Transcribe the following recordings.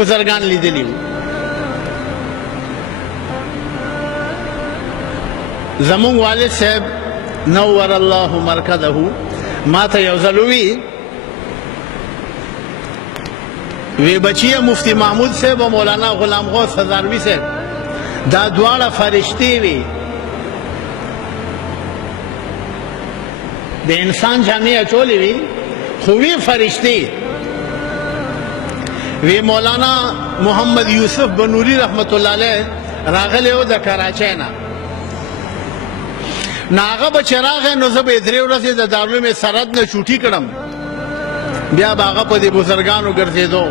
بزرگان لیدلی وو. زمونږ والد صاحب نور الله مرکزه ما ته یو ځل وی بچیه مفتی محمود صاحب او مولانا غلام غوث هزاروی صاحب دا دواړه فرشتې وي، د انسان جامې اچولې وي خو وی فرشتې. وی مولانا محمد یوسف بنوری رحمت الله علیه راغلی و د کراچۍ نه، نو هغه به چې راغی نو زه به یې 3 ورځې د دارالعلوم سرحد نه چوټي کړم، بیا به هغه په دې بزرګانو ګرځېدو،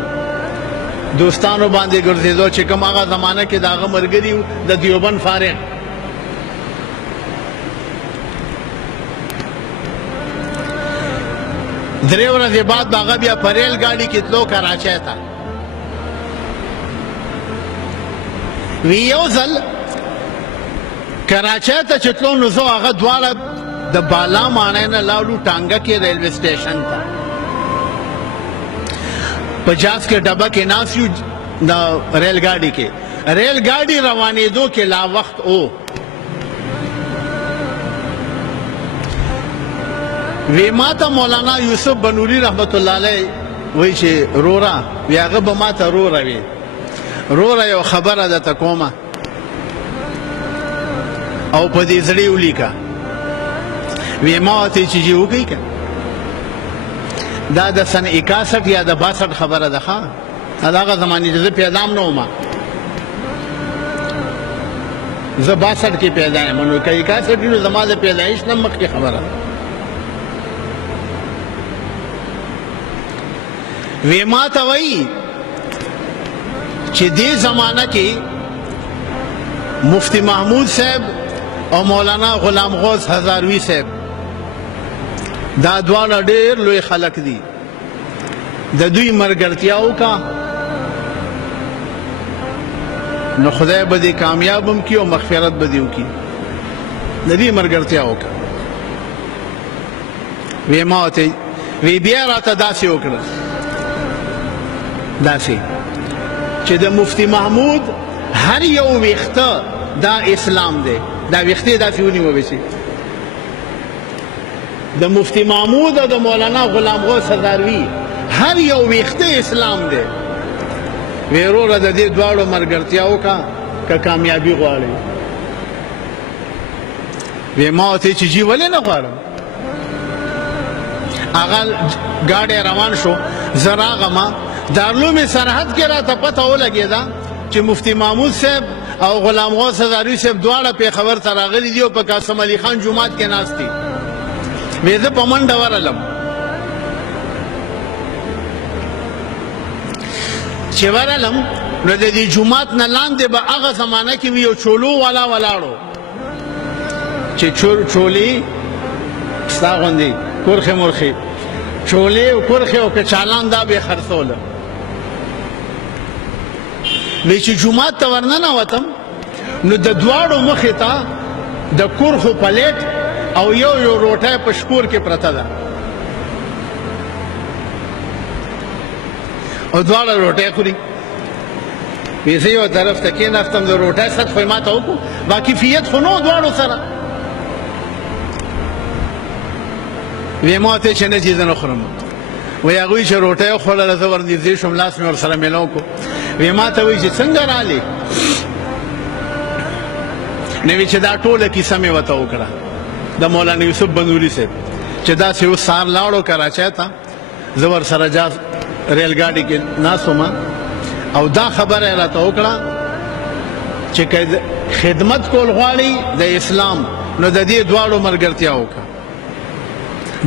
دوستانو باندې ګرځېدو چې کوم هغه زمانه کې د هغه ملګري وو د دیوبند فارغ. درې ورځې بعد به هغه بیا په ریل ګاډي کې تلو کراچۍ ته. وی یو ځل کراچۍ ته چې تلو نو زه هغه دواړه د بالا ماڼۍ نه لاړو ټانګه کې ریلوے سټیشن ته، په جاز کې ډبه کې ناست یو د ریل ګاډي کې، ریل ګاډي روانېدو کې لا وخت او وی ما ته مولانا یوسف بنوری رحمت الله علیه وی چې رورا، وی هغه به ما ته رورا وی، رورا یو خبره درته کومه او په دې زړه ولیکه. وی ما ورته چې جی وکړئ که دا د سن 61 یا د 62 خبره ده ښه، د هغه زمانې چې زه پیدا هم نه وم، زه 62 کې پیدا یم، نو که 61 وي نو زما د پیدایش نه مخکې خبره ده. وی ما ته وایي چې دې زمانه کې مفتی محمود صاحب او مولانا غلام غوث هزاروی صاحب دا دواړه ډېر لوی خلک دي، د دوی ملګرتیا وکړه نو خدای به دې کامیاب هم کړي او مغفرت به دې وکړي، د دې ملګرتیا وکړه. وی ما ورته وی بیا راته داسې وکړه، داسې چې د مفتی محمود هر یو ویښته دا اسلام دی، دا ویښتې داسې ونیوه چې د مفتی محمود او د مولانا غلام غوث هزاروی هر یو ویښته اسلام دی. وی وروره د دې دواړو ملګرتیا وکړه که کامیابي غواړئ. وی ما ورته چې جی ولې نه غواړم. هغه ګاډی روان شو، زه راغمه دارالعلوم سرحد کې راته پته ولګېده چې مفتی محمود صاحب او غلام غوث هزاروی صاحب دواړه پېښور ته راغلي دي او په قاسم علي خان جومات کې ناست دي. وی زه په منډه ورغلم، چې ورغلم نو د دې جومات نه لاندې به هغه زمانه کې وي یو چولو والا ولاړو چې چولې ستا غوندې کورخې مرخې چولې او کورخې او کچالان دا به یې خرڅوله. وی چې جومات ته ورننوتم نو د دواړو مخې ته د کورخو پلیټ او یو روټۍ په شکور کې پرته ده او دواړه روټۍ خوري. وی زه یو طرف ته کېناستم، د روټۍ ست خو یې ما ته وکړو، واقفیت خو نه و دواړو سره. وی ما ورته چې نه چې زه نه خورم. وی هغوی چې روټۍ وخوړله زه ورنږدې شوم، لاس مې ورسره میلاو کړو. وی ما ته وایي چې څنګه رالې؟ نو وی چې دا ټوله کیسه مې ورته وکړه د مولانا یوسف بنوري صاحب چې داسې اوس سهار لاړو کراچۍ ته، زه ورسره جاز ریل ګاډي کې ناست وم او دا خبره یې راته وکړه چې که خدمت کول غواړي د اسلام نو د دې دواړو ملګرتیا وکړه.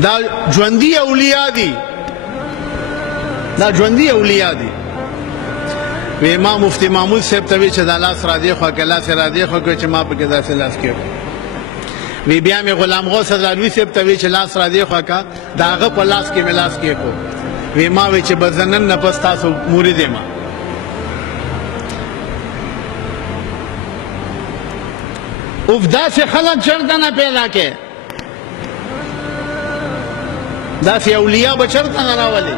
دا ژوندي اولیا دي، دا ژوندي اولیا دي. وی ما مفتی محمود صاحب ته وی چې دا لاس را دې خوا که لاس را دې خوا که چې ما پکې داسې لاس کېږو. وی بیا مې غلام غوث هزاروي صاحب ته وی چې لاس را دې خوا که د هغه په لاس کې مې لاس کېږو. وی ما وی چې بس زه نن نه پس تاسو مرید یم. اوف داسې خلک چېرته نه پیدا کې، داسې اولیا به چېرته نه راولي.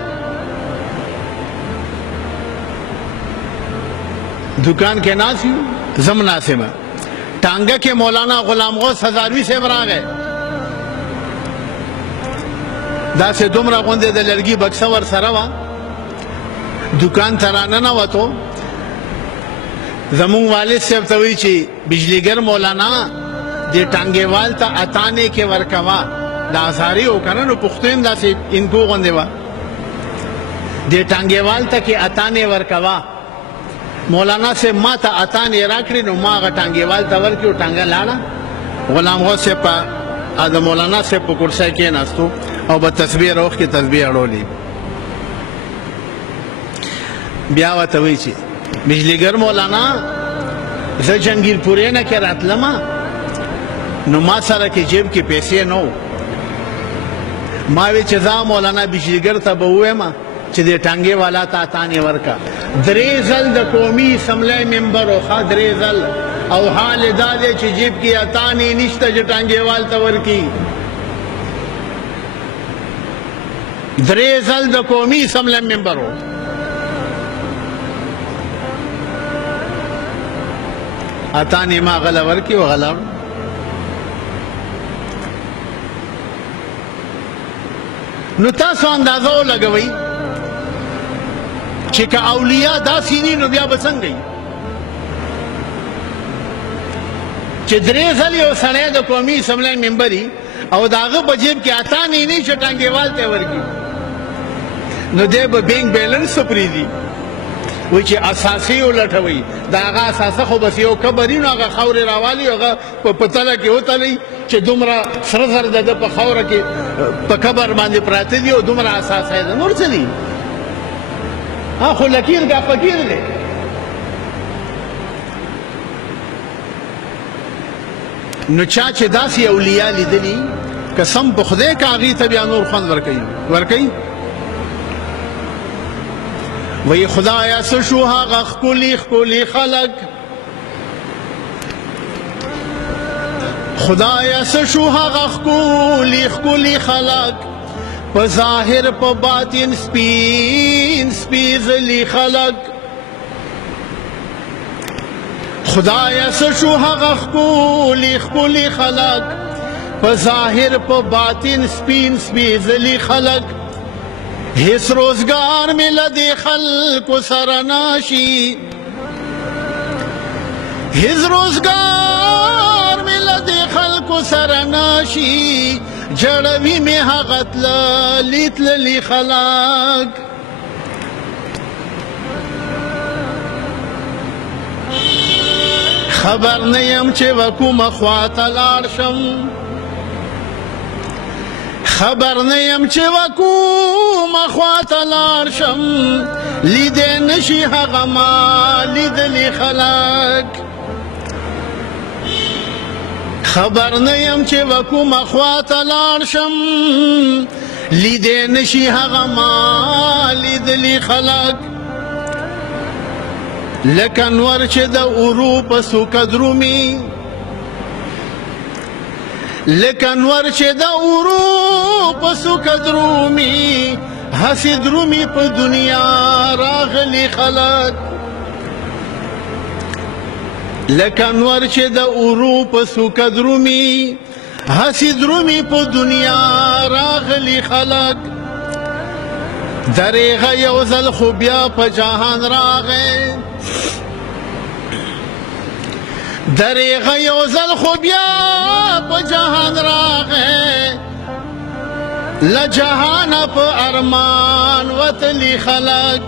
دکان کې ناس یو زم ناسمه ټانګه کې مولانا غلام غوث هزاروي صاحب راغی داسې دومره غوندې د لرګي بکسه ورسره وه دکان ته راننوتو زمونږ والد صاحب ته وایي چې بجلیګر مولانا دې ټانګېوال ته اتانې کې ورکوه د ازاري و که نه نو پښتو هم داسې انکو غوندې وه دې ټانګېوال ته کې اتانې ورکوه مولانا صاحب ما ته اتانې راکړې نو ما هغه ټانګېوال ته ورکړې او ټانګه لاړه غلام غوث صاحب په د مولانا صاحب په کرسۍ کېناستو او به تسبیح روخ کې تسبیح اړولې بیا ورته وایي چې بجلیګر مولانا زه جنګیر پورې نه کې راتلم نو ما سره کې جیب کې پیسې نه و ما وی چې ځه مولانا بجلیګر ته به ووایم چې دې ټانګې والا ته اتانې ورکه درې ځل د قومي اسمبلی ممبر و ښه درې ځل او حال دا دی چې جیب کې اتانې نشته چې ټانګېوال ته ورکي درې ځل د قومي اسمبلی ممبر و اتانې ما غله ورکي و غله نو تاسو اندازه ولګوئ چې که اولیاء داسې ني نو بیا به څنګه وي چې درې ځل یو سړی د قومي اسمبلی ممبر وي او د هغه په جیب کې اتانې نه چې ټانګېوال ته ورکړي نو دی به بینک بیلنس پرېږدي وایي چې اساسي ولټوئ د هغه اساسه خو بس یو قبر وي نو هغه خاورې راوالي هغه په تله کې وتلئ چې دومره سره زر د ده په خاوره کې په قبر باندې پراته دي او دومره اساسه یې ده نور څه دي خو لکیر کا فقیر دی نو چا چې داسې اولیاء لیدلي قسم په خدای که هغې ته بیا نور خوند ورکوي وی خدایا څه شو هغه ښکلي ښکلي خلک خدایا څه شو هغه ښکلي ښکلي خلک په ظاهر په باطن سپین سپیڅلي خلک خدایا څه شو هغه ښکلي ښکلي خلک په ظاهر په باطن سپین سپیڅلي خلک هیڅ روزګار مې له دې خلکو سره ناشي هیڅ روزګار مې له دې خلکو سره ناشي جړوي مې هغه تللي تللي خلک خبر نه یم چې به کومه خواته لاړ شم خبر نه یم چې به کومه خواته لاړ شم لیدی نشي هغه ما لیدلي خلک خبر نه یم چې به کومه خواته لاړ شم لیدی نشي هغه ما لیدلي خلک لکه انور چې د اورو په څوکه درومي لکه انور چې د اورو په څوکه درومي هسې درومي په دنیا راغلي خلک لکه انور چې د اورو په څوکه درومي هسې درومي په دنیا راغلي خلک دریغه یو ځل خو بیا په جهان راغی دریغه یو ځل خو بیا په جهان راغی له جهانه په ارمان وتلي خلک